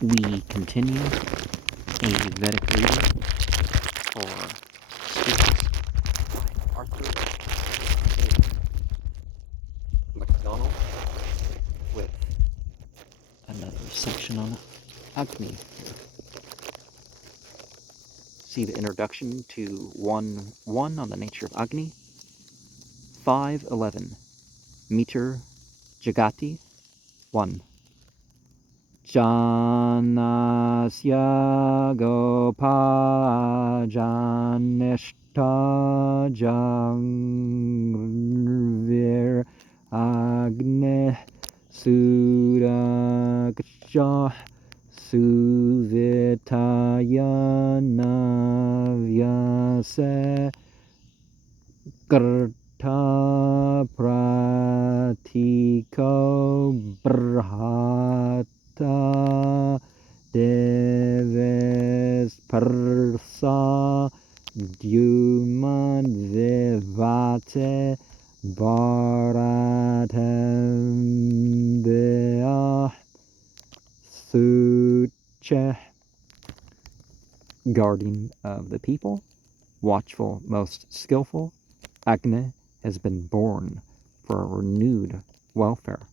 We continue a Vedic reading for Speaks by Arthur Macdonell with another section on Agni here. See the introduction to 1.1 on the nature of Agni. 5.11 Meter Jagati 1. Janasya Gopa Janishta Jangvir Agni Sudaksha Suvitaya Navyase Karta Pratiko Brahata Deves Parsa Duman Vivate Bharatam Dea Suche, guardian of the people, watchful, most skillful, Agni has been born for a renewed welfare.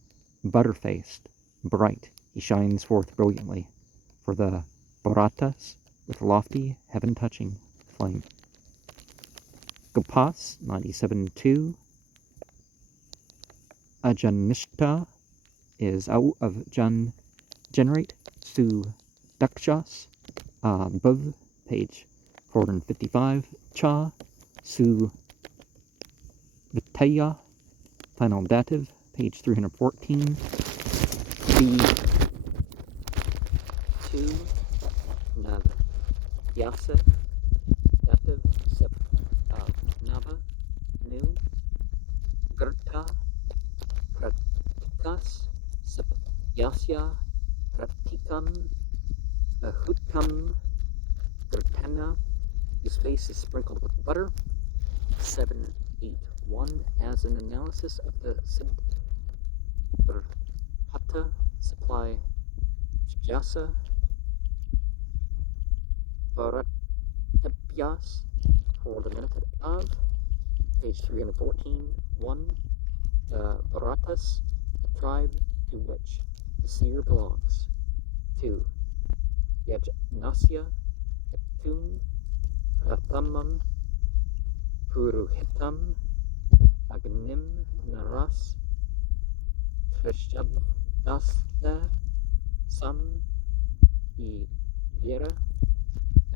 Butter-faced, bright, he shines forth brilliantly for the Bharatas with lofty, heaven-touching flame. Gopas 97.2. Ajanishta is out of generate Su Dakshas above page 455. Cha Su Vitaya, final dative, page 314. B2 Nav Yasa dative sep Nava Nu Gerta Pratikas sep Yasya Pratikam Ahutkam Gertana, whose face is sprinkled with butter. 7.8.1 as an analysis of the Siddhartha supply Jasa Bharatapyas for the benefit of page 314. 1. The Bharatas, the tribe to which the seer belongs. 2. Yajnasya Ketum Prathamam Puruhitam Agnim Naras Krishabdasta Sam E Vera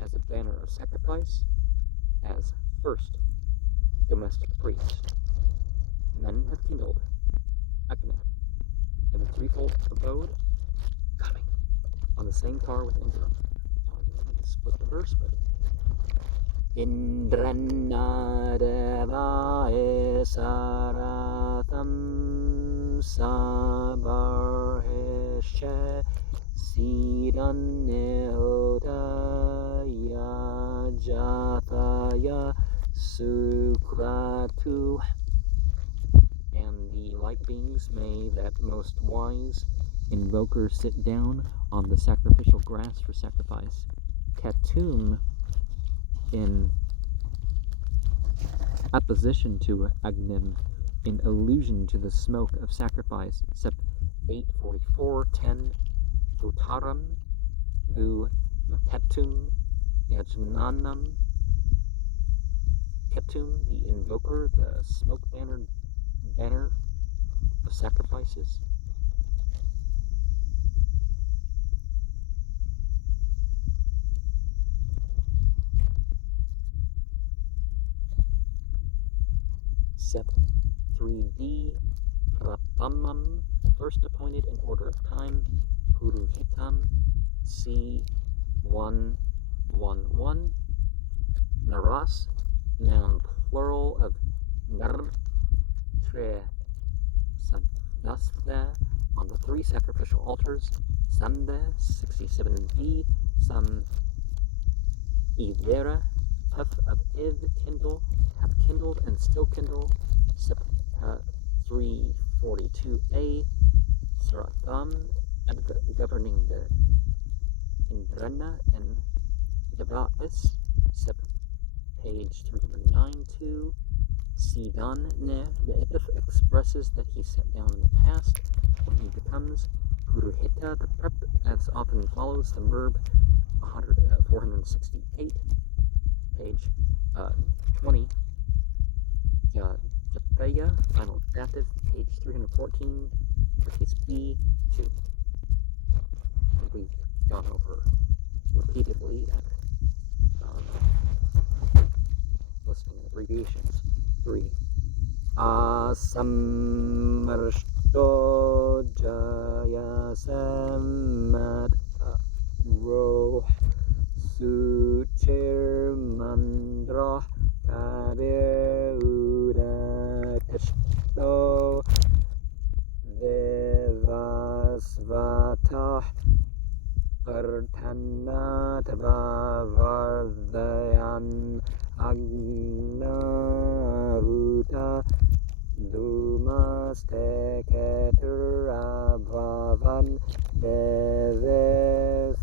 as a banner of sacrifice, as first domestic priest. Men have kindled Agni in a threefold abode, coming on the same car with Indra. Now I didn't split the verse, but Indranadeva Saratham Sabarheshe Sidan Nehodaya Jathaya Sukratu. And the light beings may that most wise invoker sit down on the sacrificial grass for sacrifice. Ketum, in opposition to Agnim, in allusion to the smoke of sacrifice. Sep 8.44.10 Utaram Vu Ketum Yajnanam. Ketum, the invoker, the smoke banner of sacrifices. Sep 3D Prathamam, first appointed in order of time. Puruhitam C111. Naras, noun plural of Nar Tre Sadastha on the 3 sacrificial altars. Sande 67B. Sam Ivera, puff of Iv kindle, have kindled and still kindle. 342A. Saratham, governing the in Brenna and Devatis, page 392. Sidan ne, the epithet expresses that he sat down in the past when he becomes Puruhita. The prep as often follows the verb 468, page 20. Japaya, final dative, page 314, for case B2. And we've gone over repeatedly that listing abbreviations. 3. Asamarshto Jaya Samat Ro Suchir Mandra Kabir Uda Tishto Devasvata Artana Tavavardayan Agnahuta Dumasteketura Bhavan Devesveta.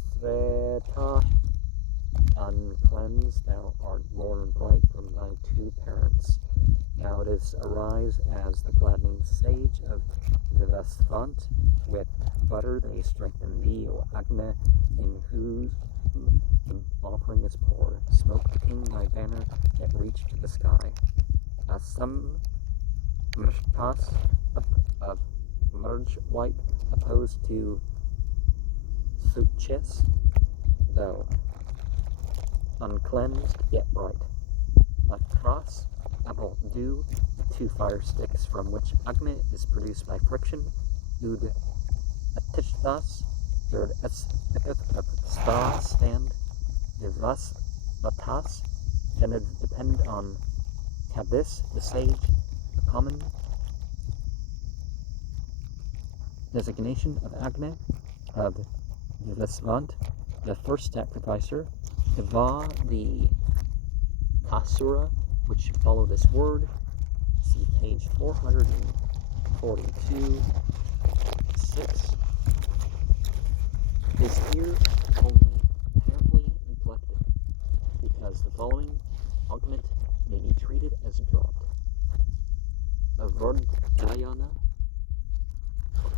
Uncleansed, thou art born bright from thy two parents. Now it is arise as the gladdening sage of Vivasvant. With butter they strengthen thee, O Agni, in whose the offering is poured. Smoke the king thy banner, yet reach to the sky. Asam Mrshtas of merge white, opposed to Suchis, though uncleansed yet bright. Like cross, apple, dew, two fire sticks from which Agni is produced by friction. Ud atishtas, third epithet of sta, stand. Vivas vatas, depend on Kabis, the sage, a common designation of Agni, of Vivasvant, the first sacrificer. Deva, the Asura, which should follow this word. See page 442, 6. Is here only apparently neglected, because the following augment may be treated as dropped. Avardayana,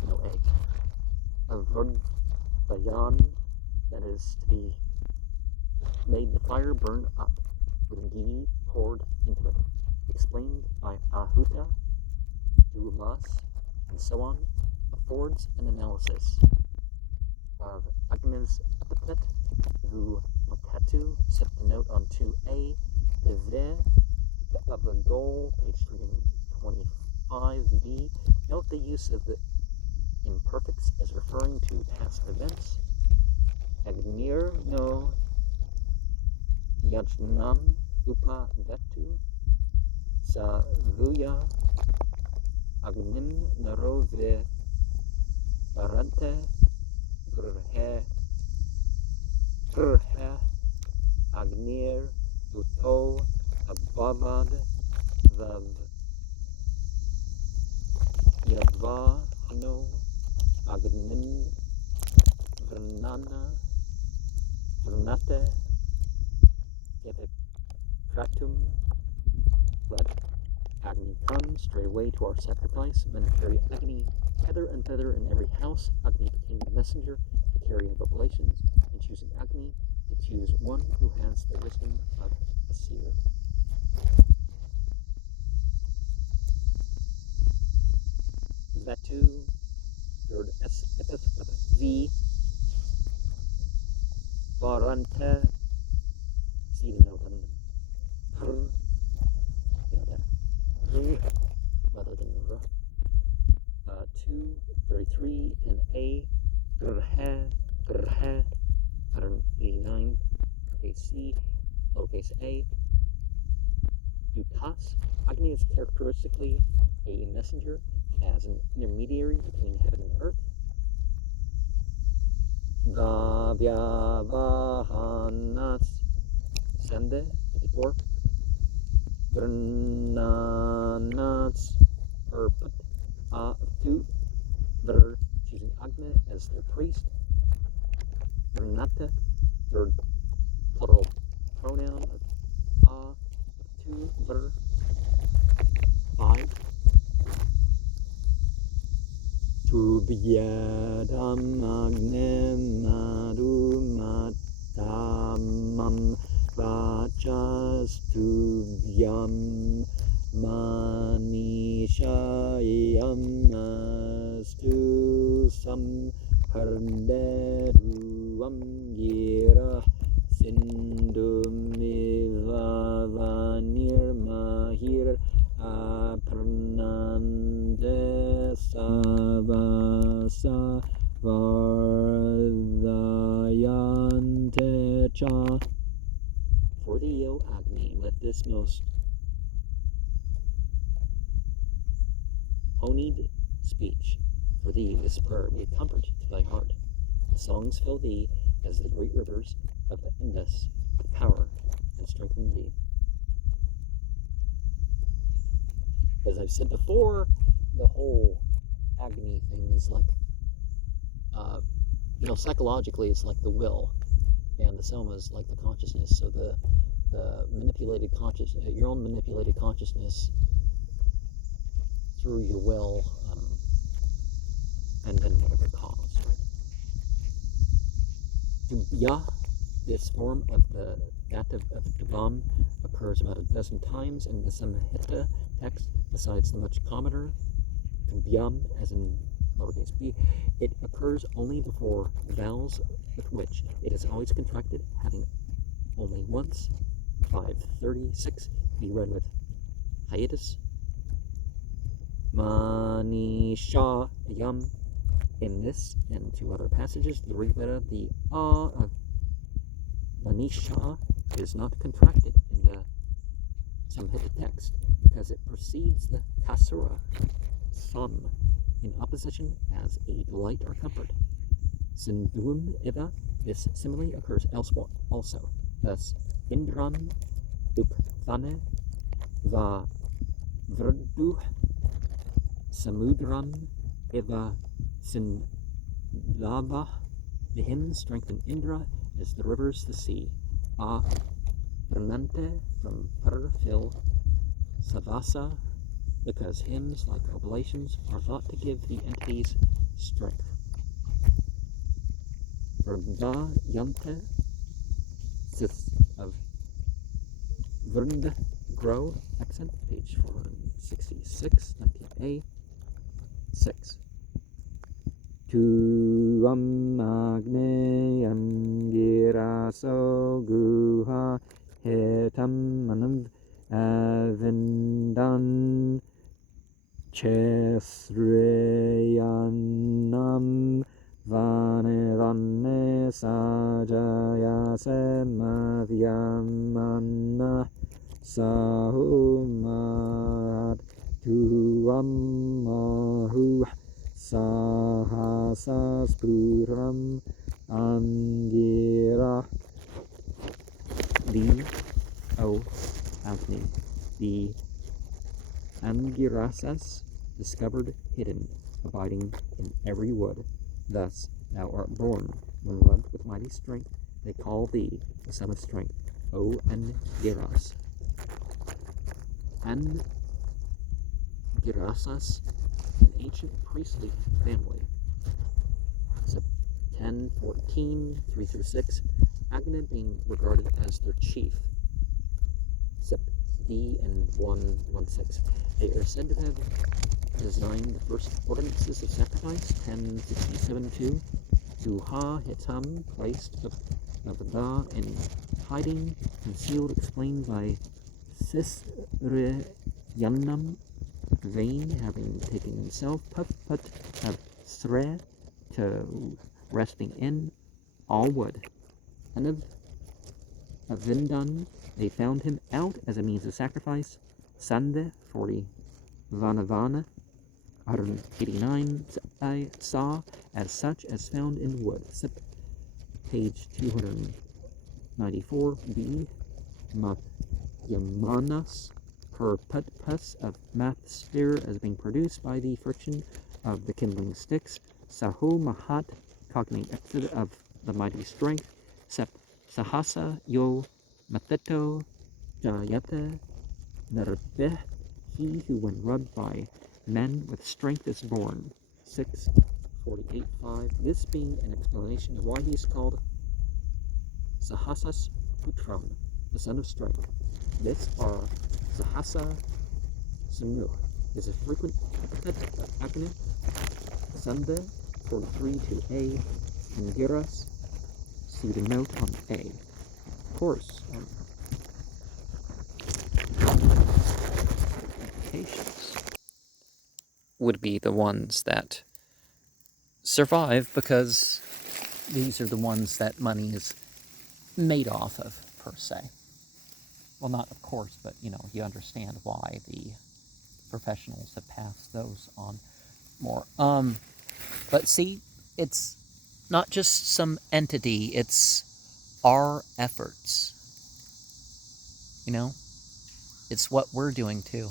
no egg. Avardayan, that is to be made the fire burn up, with ghee poured into it. Explained by Ahuta, Dumas, and so on, affords an analysis of Agni's epithet, Vu Makatu, set the note on 2a, Ivre, of the goal, page 325b. Note the use of the imperfects as referring to past events. Agnir no Yajnam Upa Vetu Sa Vuya Agnim Narove Barante Grhe Agnir Uto Abavad Vav Yadva Hano Agnim Vernana Vernate Kratum. Let Agni come straightway to our sacrifice. Men carry Agni hither and thither in every house. Agni became the messenger, the carrier of oblations. In choosing Agni, they choose one who has the wisdom of a seer. Vetu, third epithet of V. Varante, see the note on rather than R. 233 and A. Grhe, 189, lowercase c, lowercase a. Dutas, Agni is characteristically a messenger, as an intermediary between heaven and earth. Gavyavahanas, Sende, or Vernanats, Put to, choosing Agni as their priest. Pranata, third plural pronoun of 2, ver 5. Tubyadam agnem madumatamam vachas tubyam manishayam astu sam harderuam gira sindum mivavanir mahir apranande savasa vardayante cha. For thee, O Agni, let this most honeyed speech, for thee this prayer be a comfort to thy heart. The songs fill thee as the great rivers of the Indus with power and strengthen thee. As I've said before, the whole Agni thing is like, psychologically it's like the will, and the soma is like the consciousness. So the manipulated your own manipulated consciousness through your will, and then whatever cause, right? Dubya, this form of the dative of Dubam, occurs about a dozen times in the Samhita text, besides the much commoner Dubyam, as in lowercase b. It occurs only before vowels with which it is always contracted, having only once, 536, be read with hiatus. Manisha yam. In this and 2 other passages, the Rig Veda, the of Manisha is not contracted in the Samhita text because it precedes the Kasura, Sam, in opposition as a delight or comfort. Sindhum Iva, this simile occurs elsewhere also. Thus, Indram Upthane Va Vrdu Samudram Iva Sindhava. The hymns strengthen Indra as the rivers the sea. Pranante from Par fill Savasa, because hymns, like oblations, are thought to give the entities strength. Vrda Yante, sis of Vrnd, grow, accent, page 466, 19a, 6. Tuam agneyam giraso guha hetam manav avindan chesreyanam vanirane sajayase madhyamana sahumat tuam mahu sahasas puram angira. The Agni, the Angirasas, discovered hidden, abiding in every wood. Thus thou art born, when loved with mighty strength, they call thee the son of strength, O Angiras. Angirasas, an ancient priestly family. 10:14, 3-6, Agni being regarded as their chief. D and 1:16. They are said to have designed the first ordinances of sacrifice, 10:67-2. Zuha Hitam, placed of Da in hiding, concealed, explained by Sisryanam, vain, having taken himself, Put of Sre, to resting in, all wood. And of Vindan, they found him out as a means of sacrifice. Sande, 40, Vanavana, 189, I saw as such as found in wood. Page 294b. Yamanas, her pus of math sphere as being produced by the friction of the kindling sticks. Saho Mahat, cognate exit of the mighty strength, sep sahasa yo matheto jayate Narbeh, he who when rubbed by men with strength is born. 6:48:5. This being an explanation of why he is called Sahasas Putram, the son of strength. This are Sahasa Sanu is a frequent epithet of Agni, Sande, 43-A, and Giras. See the note on A. Of course, applications would be the ones that survive because these are the ones that money is made off of, per se. Well, not of course, but you understand why the professionals have passed those on more. But see, it's not just some entity, it's our efforts. It's what we're doing too.